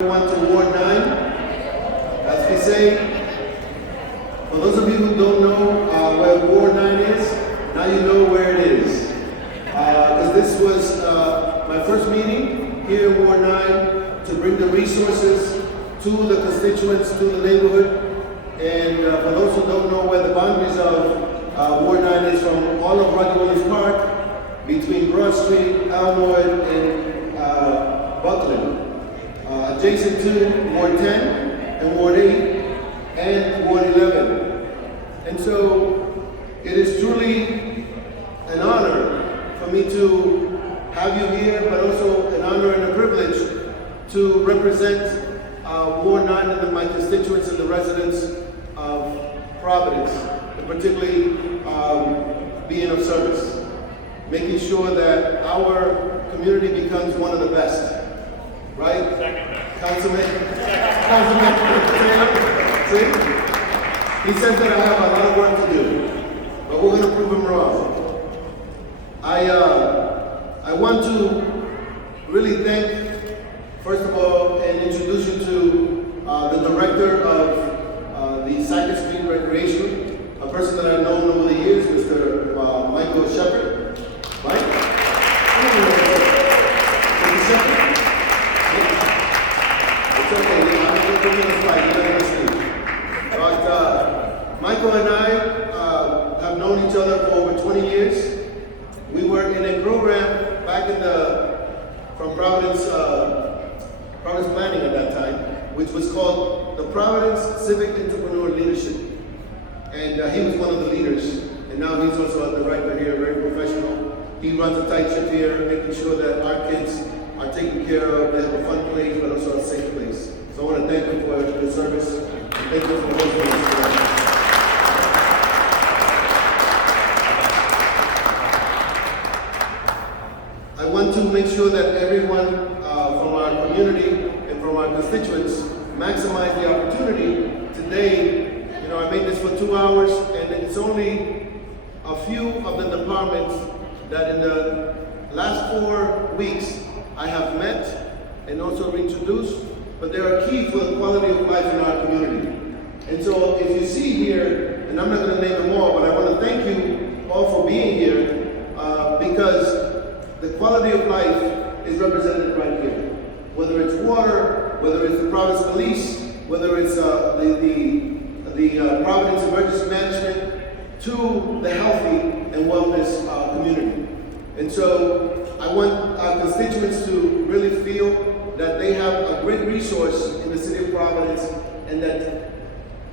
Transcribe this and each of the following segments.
Everyone to Ward 9. As we say, for those of you who don't know where Ward 9 is, now you know where it is. Because this was my first meeting here in Ward 9 to bring the resources to the constituents, to the neighborhood. And for those who don't know where the boundaries of Ward 9 is, from all of Roger Williams Park, between Broad Street, Elmwood, and Buckland. Adjacent to Ward 10 and Ward 8 and Ward 11. And so it is truly an honor for me to have you here, but also an honor and a privilege to represent Ward 9 and my constituents and the residents of Providence, and particularly being of service, making sure that our community becomes one of the best. Right? Councilman? See? He says that I have a lot of work to do, but we're going to prove him wrong. I want to really thank, first of all, and introduce you to the director of the 2nd Street Recreation, a person that I've known over the years, Mr. Michael Shepard. Mike? Mr. Shepard. It's okay, I'm not going to fight, you're not going to But Michael and I have known each other for over 20 years. We were in a program back from Providence Planning at that time, which was called the Providence Civic Entrepreneur Leadership. And he was one of the leaders, and now he's also a director here, very professional. He runs a tight ship here, making sure that our kids are taken care of, they have a fun place, but also a safe place. So I want to thank you for your service, and thank you for hosting us. I want to make sure that everyone from our community and from our constituents maximize the opportunity. Today, I made this for 2 hours, and it's only a few of the departments that in the last 4 weeks I have met and also reintroduced, but they are key for the quality of life in our community. And so if you see here, and I'm not going to name them all, but I want to thank you all for being here because the quality of life is represented right here. Whether it's water, whether it's the Providence Police, whether it's the Providence Emergency Management, to the healthy and wellness community. And so I want our constituents to really feel that they have a great resource in the city of Providence, and that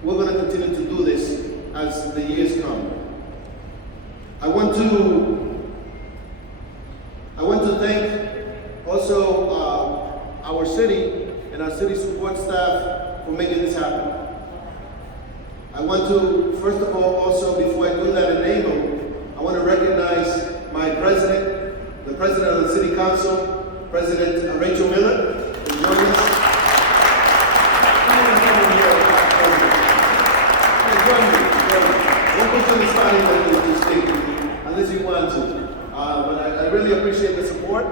we're going to continue to do this as the years come. I want to thank also our city and our city support staff for making this happen. I want to, first of all, also before I do that and name them, I want to recognize my president, the president of the City Council, President Rachel Miller, who's joining us. Don't put you on the spot when you speak, unless you want to. But I really appreciate the support.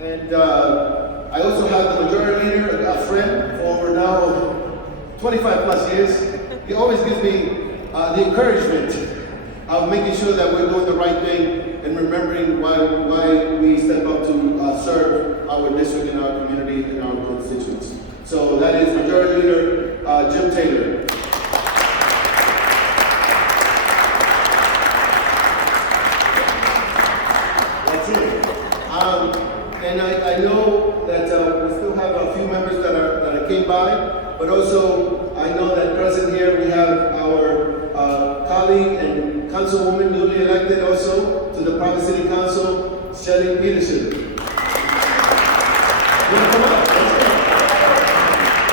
And I also have the majority leader, a friend for over now 25 plus years. He always gives me the encouragement of making sure that we're doing the right thing and remembering why we step up to serve our district and our community and our constituents. So that is Majority Leader Jim Taylor. That's it. And I know that we still have a few members that came by, but also I know that present here we have our colleague and councilwoman newly elected also to the Providence City Council, Shelly Peterson. You want to come up?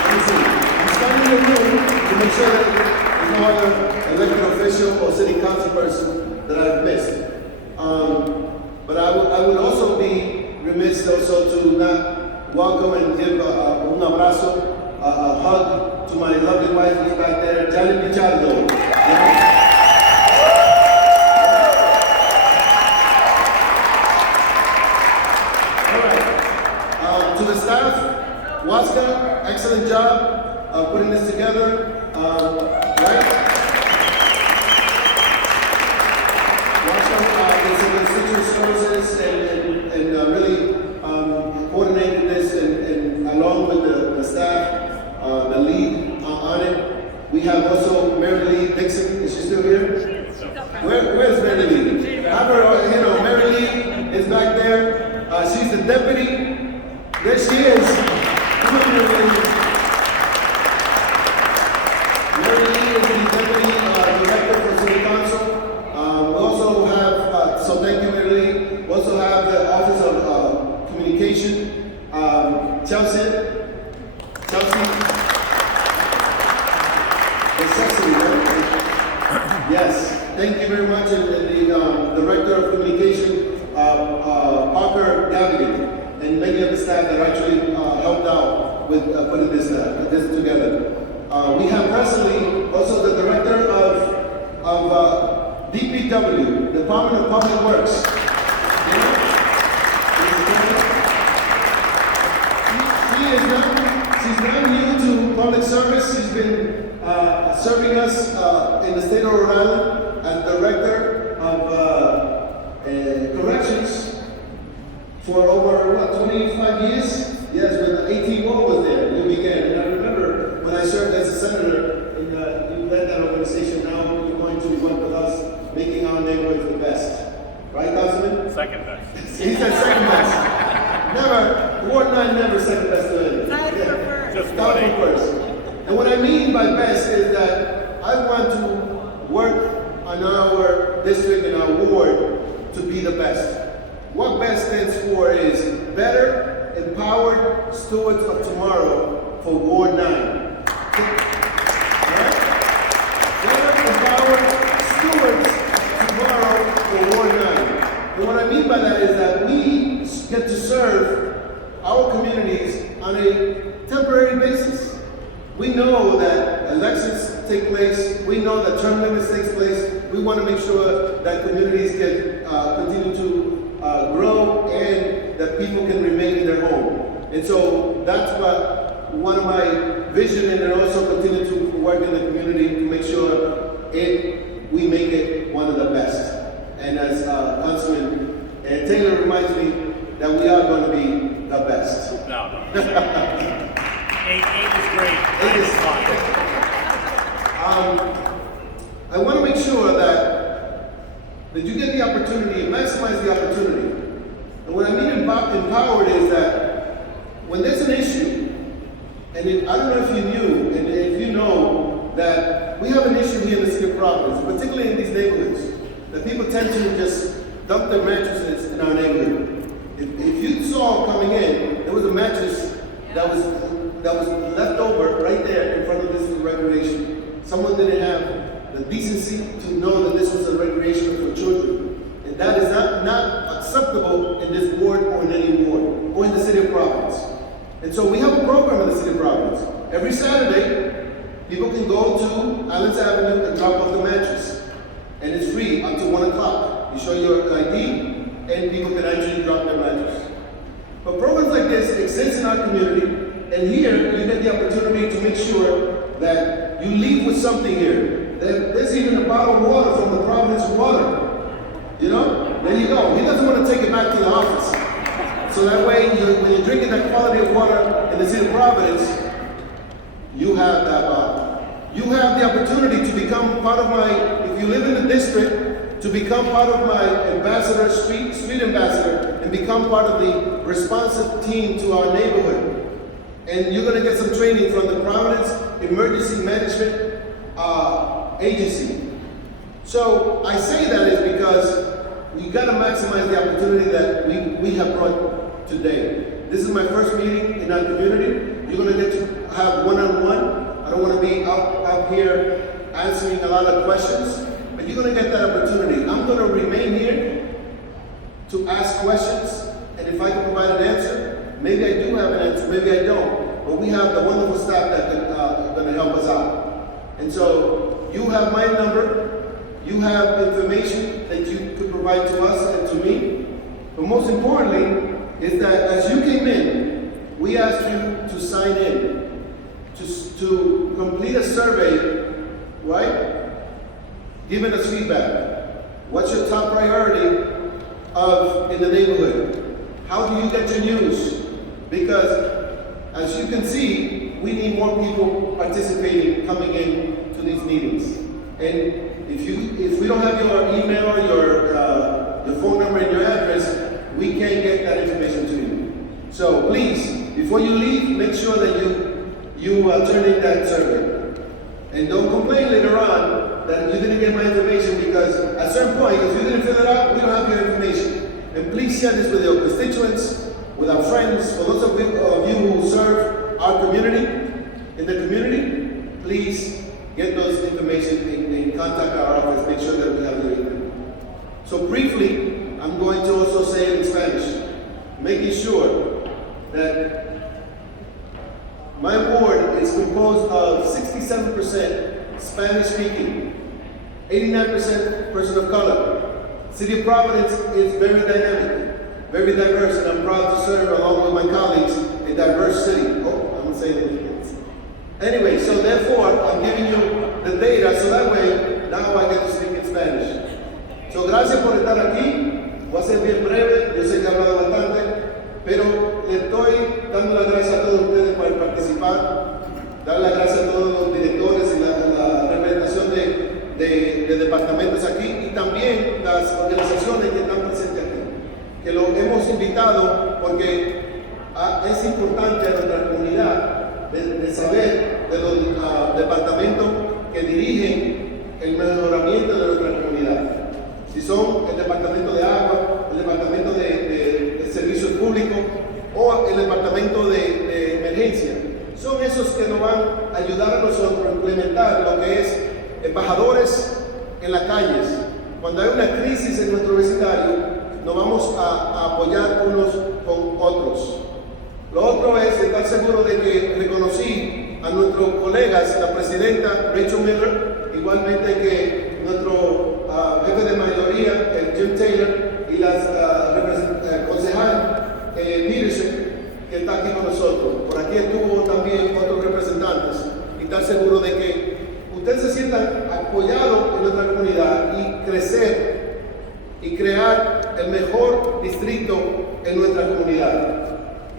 Let me see. I'm standing in the room to make sure that there's no other elected official or city council person that I've missed. But I would also be remiss also to not welcome and give un abrazo, a hug to my lovely wife who's back there, Juan Pichardo. All right. To the staff, Waska, excellent job of putting this together, right? The constituent services and really coordinated this and along with the staff, the lead on it. We have also Mary Lee Dixon. Is she still here? Where's Mary Lee? Have her, Mary Lee is back there. She's the deputy. There she is. Come on, Mary Lee. Mary Lee is the deputy director for City Council. We also have, so thank you, Mary Lee. We also have the Office of Communication, Chelsea. Yes, thank you very much, and the Director of Communication, Parker Gavigan, and many of the staff that actually helped out with putting this together. We have presently also the Director of DPW, Department of Public Works. She's not new to public service. She's been serving us in the state of Rhode Island as Director of Corrections for over, 25 years? Yes, when the 18 Ward was there, we began. And I remember when I served as a senator, you led that organization. Now you're going to work with us, making our neighborhoods the best. Right, Councilman? Second best. He said second best. Never, Ward 9 never second best to anything. Just Start from first. And what I mean by best is that I want to work on our district and our ward to be the best. What best stands for is better, empowered stewards of tomorrow for Ward 9. Right? Better, empowered stewards of tomorrow for Ward 9. And what I mean by that is that we get to serve our communities on a temporary basis. We know that elections take place. We know that term limits takes place. We want to make sure that communities can continue to grow and that people can remain in their home. And so that's what one of my vision, and then also continue to work in the community to make sure we make it one of the best. And as Councilman Taylor reminds me that we are going to be the best. No. Eight is great. 8 is fine. I want to make sure that you get the opportunity, maximize the opportunity. And what I mean empowered is that when there's an issue, and I don't know if you knew, and if you know, that we have an issue here in the city of Providence, particularly in these neighborhoods, that people tend to just dump their mattresses in our neighborhood. If you saw coming in, there was a mattress that was left over right there in front of this recreation. Someone didn't have the decency to know that this was a recreation for children. And that is not acceptable in this ward or in any ward or in the city of Providence. And so we have a program in the city of Providence. Every Saturday, people can go to Islands Avenue and drop off the mattress. And it's free up to 1 o'clock. You show your ID, and people can actually drop their mattress. But programs like this exist in our community. And here, you get the opportunity to make sure that you leave with something here. There's even a bottle of water from the Providence Water. There you go. He doesn't want to take it back to the office. So that way, when you're drinking that quality of water in the city of Providence, you have that bottle. You have the opportunity to become part of if you live in the district, to become part of my ambassador, street ambassador, and become part of the responsive team to our neighborhood. And you're going to get some training from the Providence Emergency Management Agency. So I say that is because we got to maximize the opportunity that we have brought today. This is my first meeting in our community. You're going to get to have one-on-one. I don't want to be out here answering a lot of questions, but you're going to get that opportunity. I'm going to remain here to ask questions, and if I can provide an answer, maybe I do have an answer, maybe I don't. But we have the wonderful staff that are going to help us out. And so you have my number. You have information that you could provide to us and to me. But most importantly is that as you came in, we asked you to sign in. to complete a survey, right? Giving us feedback. What's your top priority in the neighborhood? How do you get your news? Because as you can see, we need more people participating, coming in to these meetings. And if we don't have your email, your phone number, and your address, we can't get that information to you. So please, before you leave, make sure that you turn in that survey. And don't complain later on that you didn't get my information, because at a certain point, if you didn't fill it out, we don't have your information. And please share this with your constituents, with our friends, for those of you who serve our community, in the community, please get those information and contact our office, make sure that we have your email. So briefly, I'm going to also say it in Spanish, making sure that my ward is composed of 67% Spanish speaking, 89% person of color. City of Providence is very dynamic, very diverse, and I'm proud to serve along with my colleagues a diverse city. Oh, I'm saying it. Anyway, so therefore, I'm giving you the data, so that way, now I get to speak in Spanish. So gracias por estar aquí. Voy a ser bien breve, yo sé que he hablado bastante, pero le estoy dando las gracias a todos ustedes por participar, dar las gracias a todos los directores y la representación de departamentos aquí, y también las organizaciones que están presentes aquí, que los hemos invitado porque es importante a nuestra comunidad de saber de los departamentos que dirigen el mejoramiento de nuestra comunidad. Si son el departamento de agua, el departamento de servicios públicos o el departamento de emergencia. Son esos que nos van a ayudar a nosotros a implementar lo que es embajadores en las calles. Cuando hay una crisis en nuestro vecindario, nos vamos a apoyar unos con otros. Lo otro es estar seguro de que reconocí a nuestros colegas, la presidenta Rachel Miller, igualmente que nuestro jefe de mayoría, el Jim Taylor, y la concejal Peterson, que está aquí con nosotros. Por aquí estuvo también otros representantes, y estar seguro de que ustedes se sientan apoyados en nuestra comunidad y crecer y crear el mejor distrito en nuestra comunidad.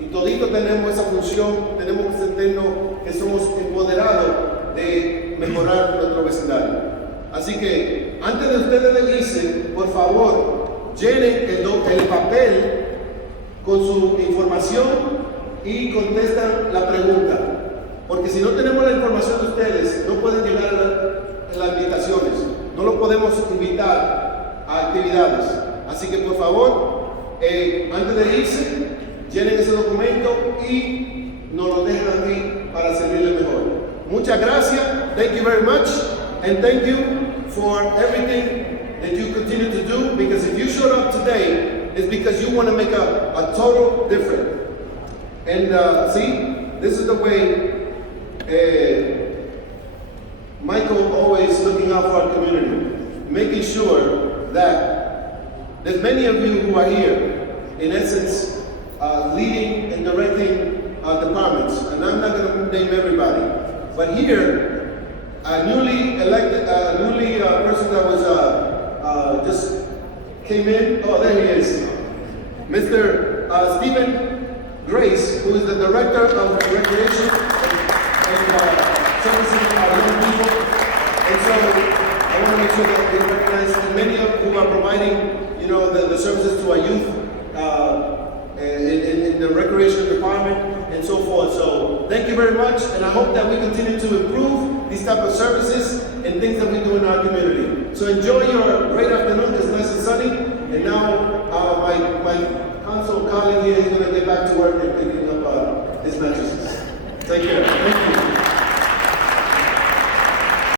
Y toditos tenemos esa función, tenemos que sentirnos que somos empoderados de mejorar nuestro vecindario. Así que, antes de ustedes le dicen, por favor, llenen el papel con su información y contestan la pregunta. Porque si no tenemos la información de ustedes, no pueden llegar a las invitaciones. No los podemos invitar a actividades. Así que, por favor, antes de irse, llenen ese documento y nos lo dejen aquí para servirle mejor. Muchas gracias. Thank you very much. And thank you for everything that you continue to do, because if you showed up today, it's because you want to make a total difference. And see, this is the way Michael always looking out for our community, making sure that there's many of you who are here, in essence, leading and directing departments. And I'm not going to name everybody, but here, a newly elected, person that was just came in. Oh, there he is, Mr. Stephen Grace, who is the director of recreation and servicing our young people. And so I want to make sure that they recognize that many of who are providing, the services to our youth in the recreation department and so forth. So thank you very much, and I hope that we continue to improve these type of services and things that we do in our community. So enjoy your great afternoon. It's nice and sunny. And now my council colleague here is going to get back to work and picking up his mattresses. Take care. Thank you.